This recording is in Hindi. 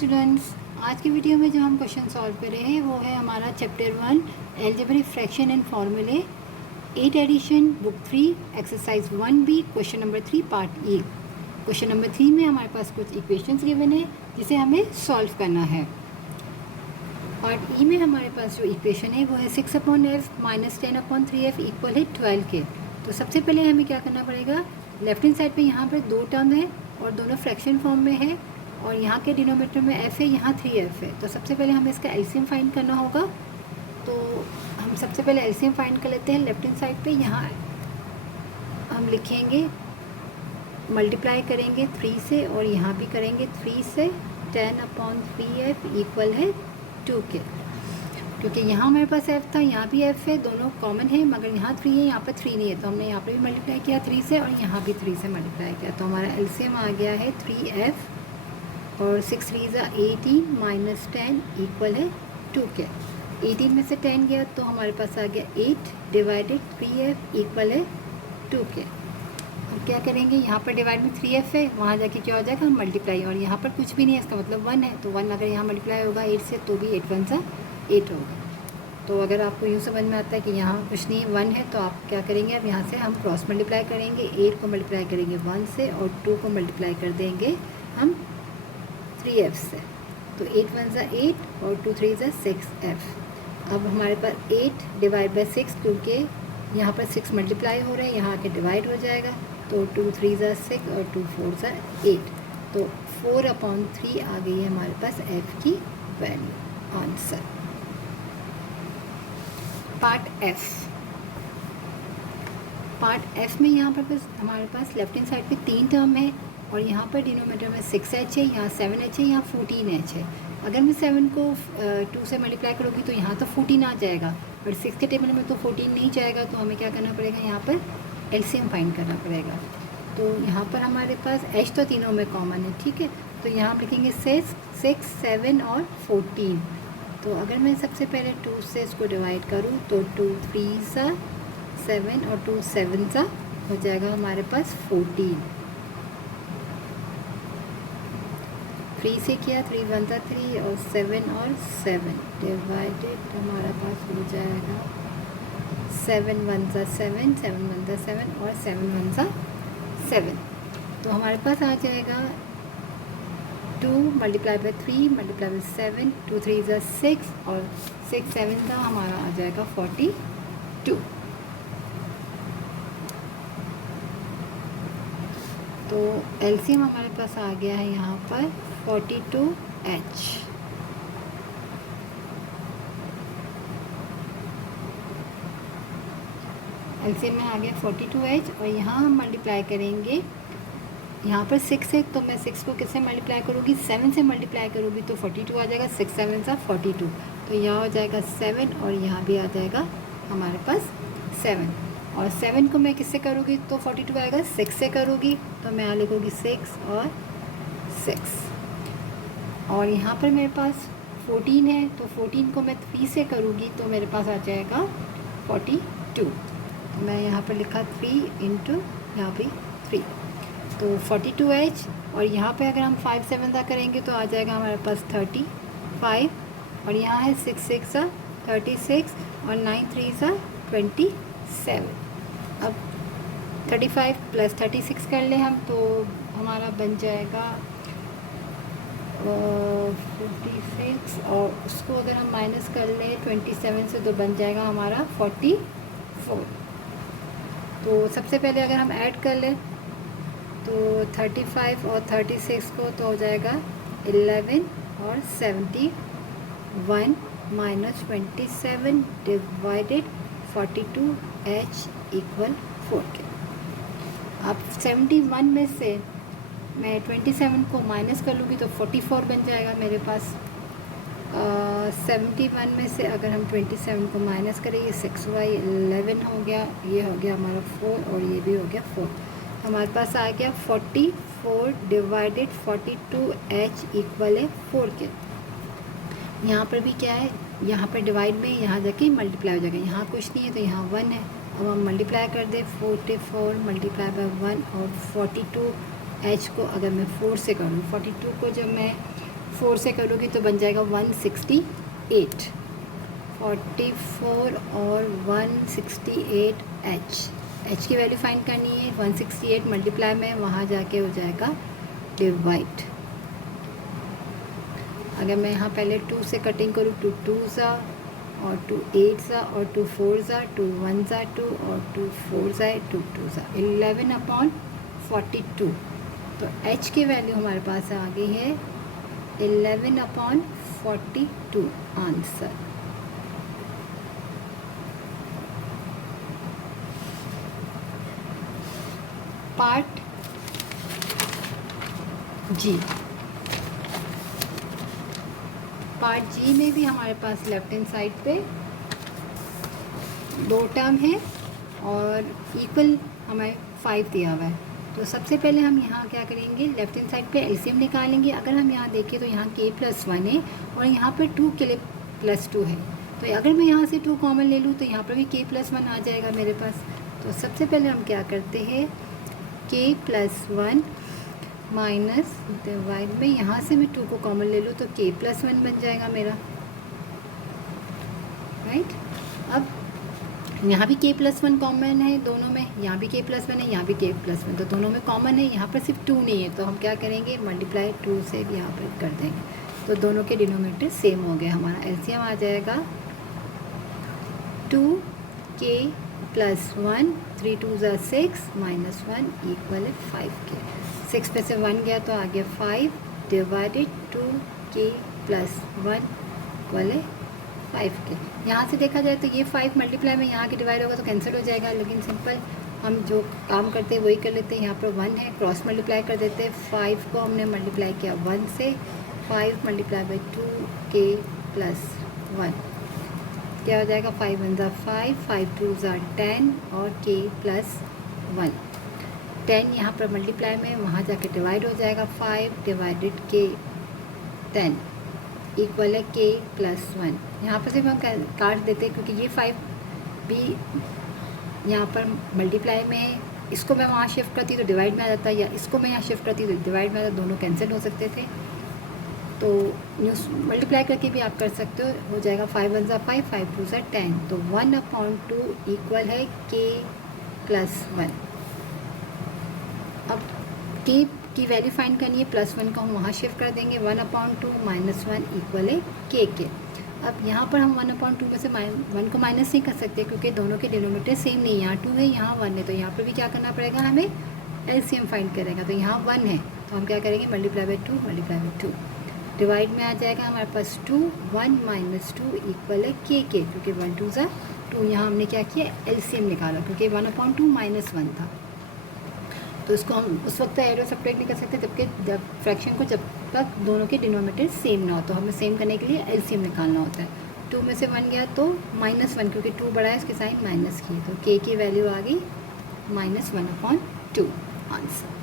स्टूडेंट्स, आज की वीडियो में जो हम क्वेश्चन सॉल्व कर रहे हैं वो है हमारा चैप्टर 1 एल्जेब्रिक फ्रैक्शन एंड फॉर्मूले 8 addition book 3 exercise 1B question number 3 part A. Question number 3 में हमारे पास कुछ इक्वेशंस गिवन है जिसे हमें सॉल्व करना है। पार्ट ई में हमारे पास जो इक्वेशन है वो है 6/f माइनस 10/3f इक्वल है 12 के। तो सबसे पहले हमें क्या करना पड़ेगा, लेफ्ट हैंड साइड पे यहाँ पर दो टर्म है और दोनों फ्रैक्शन फॉर्म में है और यहाँ के डिनोमिनेटर में f है, यहाँ 3f है। तो सबसे पहले हमें इसका एलसीएम फाइंड करना होगा। तो हम सबसे पहले एलसीएम फाइंड कर लेते हैं। लेफ्ट हैंड साइड पे यहाँ हम लिखेंगे, मल्टीप्लाई करेंगे 3 से और यहाँ भी करेंगे 3 से। 10/3f इक्वल है 2 के। क्योंकि यहाँ हमारे पास f था, यहाँ भी f है, दोनों कॉमन है, मगर यहाँ 3 है, यहाँ पर 3 नहीं है। तो हमने यहाँ पर भी मल्टीप्लाई किया 3 से और यहाँ भी 3 से मल्टीप्लाई किया। तो हमारा एलसीएम आ गया है 3f और 6 3 18 माइनस 10 इक्वल है 2 के। 18 में से 10 गया तो हमारे पास आ गया 8 डिवाइडेड 3f इक्वल है 2 के। अब क्या करेंगे, यहाँ पर डिवाइड में 3f है, वहाँ जाके क्या हो जाएगा मल्टीप्लाई, और यहाँ पर कुछ भी नहीं है, इसका मतलब 1 है। तो 1 अगर यहाँ मल्टीप्लाई होगा 8 से तो भी 8 1 8 होगा। तो अगर आपको यूँ समझ में आता है कि यहाँ कुछ नहीं 1 है तो आप क्या करेंगे, अब यहाँ से हम क्रॉस मल्टीप्लाई करेंगे। 8 को मल्टीप्लाई करेंगे 1 से और 2 को मल्टीप्लाई कर देंगे हम 3f से। तो 8 1 8 और 2 3 6f। अब हमारे पास 8 डिवाइड बाई 6, क्योंकि यहाँ पर 6 मल्टीप्लाई हो रहे हैं, यहाँ आके डिवाइड हो जाएगा। तो 2 3 6 और 2 4 8। तो 4/3 आ गई है हमारे पास f की value. Answer part F. Part F में यहाँ पर हमारे पास लेफ्ट हैंड साइड पे 3 टर्म है और यहाँ पर डिनोमिनेटर में 6h है, यहाँ 7h है, यहाँ 14h है। अगर मैं 7 को 2 से मल्टीप्लाई करूँगी तो यहाँ तो 14 आ जाएगा, बट 6 के टेबल में तो 14 नहीं जाएगा। तो हमें क्या करना पड़ेगा, यहाँ पर एलसीएम फाइंड करना पड़ेगा। तो यहाँ पर हमारे पास h तो तीनों में कॉमन है, ठीक है। तो यहाँ हम लिखेंगे 6 7 और 14। तो अगर मैं सबसे पहले 2 से इसको डिवाइड करूँ तो 2 3 7 और 2 7 हो जाएगा हमारे पास 14। 3 से किया 3 1 3 और 7 और 7 डिवाइडेड हमारा पास हो जाएगा 7 1 7 7 1 7 और 7 1 7। तो हमारे पास आ जाएगा 2 मल्टीप्लाई बाई 3 मल्टीप्लाई बाई 7, 2 3 6 और 6 7 का हमारा आ जाएगा 42। तो एलसीएम हमारे पास आ गया है यहाँ पर 42h। एलसीएम में आ गया 42h और यहाँ हम मल्टीप्लाई करेंगे। यहाँ पर 6 है तो मैं 6 को किससे मल्टीप्लाई करूँगी, 7 से मल्टीप्लाई करूँगी तो 42 आ जाएगा। 6 7 42। तो यहाँ हो जाएगा 7 और यहाँ भी आ जाएगा हमारे पास 7। और 7 को मैं किससे करूँगी तो 42 आएगा, 6 से करूँगी तो मैं यहाँ लिखूँगी 6 और 6। और यहाँ पर मेरे पास 14 है तो 14 को मैं 3 से करूँगी तो मेरे पास आ जाएगा 42। तो मैं यहाँ पर लिखा 3 इंटू यहाँ भी 3, तो 42h। और यहाँ पे अगर हम 5 7 करेंगे तो आ जाएगा हमारे पास 35। और यहाँ है 6 6 36 और 9 3 27। अब 35 प्लस 36 कर लें हम तो हमारा बन जाएगा 56, और उसको अगर हम माइनस कर लें 27 से तो बन जाएगा हमारा 44। तो सबसे पहले अगर हम ऐड कर लें तो 35 और 36 को तो हो जाएगा 11 और 71 माइनस 27 डिवाइडेड 42h इक्वल 4 के। अब 71 में से मैं 27 को माइनस कर लूँगी तो 44 बन जाएगा मेरे पास। 71 में से अगर हम 27 को माइनस करें, ये 6 हुआ, ये 11 हो गया, ये हो गया हमारा 4 और ये भी हो गया 4। हमारे पास आ गया 44 डिवाइडेड 42h इक्वल है 4 के। यहाँ पर भी क्या है, यहाँ पर डिवाइड में यहाँ जाके मल्टीप्लाई हो जाएगा, यहाँ कुछ नहीं है तो यहाँ 1 है। अब हम मल्टीप्लाई कर दें 44 मल्टीप्लाई बाई 1 और 42 h को अगर मैं 4 से करूँ, 42 को जब मैं 4 से करोगी तो बन जाएगा 168, 44 और 168 एच की वैल्यू फाइंड करनी है। 168 मल्टीप्लाई में वहाँ जाके हो जाएगा डिवाइड। अगर मैं यहाँ पहले 2 से कटिंग करूँ, 2 2 ज़ा और 2 8 ज़ा और 2 4 ज़ा, 2 1 ज़ा 2 और 2 4 ज़ा 2 2 ज़ा 11/42। तो h की वैल्यू हमारे पास आ गई है 11/42 आंसर। पार्ट जी, पार्ट जी में भी हमारे पास लेफ्ट हैंड साइड पे 2 टर्म है और इक्वल हमें 5 दिया हुआ है। तो सबसे पहले हम यहाँ क्या करेंगे, लेफ्ट हैंड साइड पे एलसीएम निकालेंगे। अगर हम यहाँ देखें तो यहाँ k + 1 है और यहाँ पर 2 के लिए +2 है। तो अगर मैं यहाँ से 2 कॉमन ले लूँ तो यहाँ पर भी k + 1 आ जाएगा मेरे पास। तो सबसे पहले हम क्या करते हैं, k + 1 माइनस डिवाइड में यहाँ से मैं 2 को कॉमन ले लूँ तो k + 1 बन जाएगा मेरा, राइट। अब यहाँ भी k + 1 कॉमन है दोनों में, यहाँ भी k + 1 है, यहाँ भी k + 1, तो दोनों में कॉमन है। यहाँ पर सिर्फ 2 नहीं है तो हम क्या करेंगे, मल्टीप्लाई 2 से भी यहाँ पर कर देंगे। तो दोनों के डिनोमिनेटर सेम हो गया। हमारा एलसीएम आ जाएगा 2k + 1, 3 2 = 6 -1 = 5k। 6 पे से 1 गया तो आ गया 5 डिवाइडेड 2k + 1 = 5k। यहाँ से देखा जाए तो ये 5 मल्टीप्लाई में यहाँ के डिवाइड होगा तो कैंसिल हो जाएगा, लेकिन सिंपल हम जो काम करते हैं वही कर लेते हैं। यहाँ पर 1 है, क्रॉस मल्टीप्लाई कर देते हैं। 5 को हमने मल्टीप्लाई किया 1 से, 5 × 2k + 1 क्या हो जाएगा, 5 1 = 5, 5 2 = 10 और k + 1। 10 यहाँ पर मल्टीप्लाई में वहाँ जाके डिवाइड हो जाएगा, 5 डिवाइडेड k 10 इक्वल है k + 1। यहाँ पर सिर्फ हम काट देते हैं क्योंकि ये 5 भी यहाँ पर मल्टीप्लाई में है। इसको मैं वहाँ शिफ्ट करती तो डिवाइड में आ जाता, या इसको मैं यहाँ शिफ्ट करती तो डिवाइड में आ जाता, दोनों कैंसिल हो सकते थे। तो न्यूज़ मल्टीप्लाई करके भी आप कर सकते हो जाएगा 5 1 = 5, 5 2 = 10। तो 1/2 इक्वल है k + 1। अब k की वैल्यू फाइंड करनी है, +1 को हम वहाँ शिफ्ट कर देंगे। 1/2 - 1 इक्वल है k के। अब यहाँ पर हम 1/2 में से 1 को माइनस नहीं कर सकते क्योंकि दोनों के डिनोमिनेटर सेम नहीं है। यहाँ 2 है, यहाँ 1 है, तो यहाँ पर भी क्या करना पड़ेगा, हमें एलसीएम फाइंड करेगा। तो यहाँ 1 है तो हम क्या करेंगे, मल्टीप्लाई बाई 2 डिवाइड में आ जाएगा हमारे पास 2, 1 - 2 इक्वल है k के, क्योंकि 1 2 = 2। यहाँ हमने क्या किया, एलसीएम निकाला क्योंकि 1/2 - 1 था। तो इसको हम उस वक्त ऐड और सब्ट्रैक्ट नहीं कर सकते जब फ्रैक्शन को जब तक दोनों के डिनोमिनेटर सेम ना हो। तो हमें सेम करने के लिए एलसीएम निकालना होता है। 2 में से 1 गया तो -1, क्योंकि 2 बड़ा है इसके साइन माइनस की, तो k की वैल्यू आ गई -1/2 आंसर।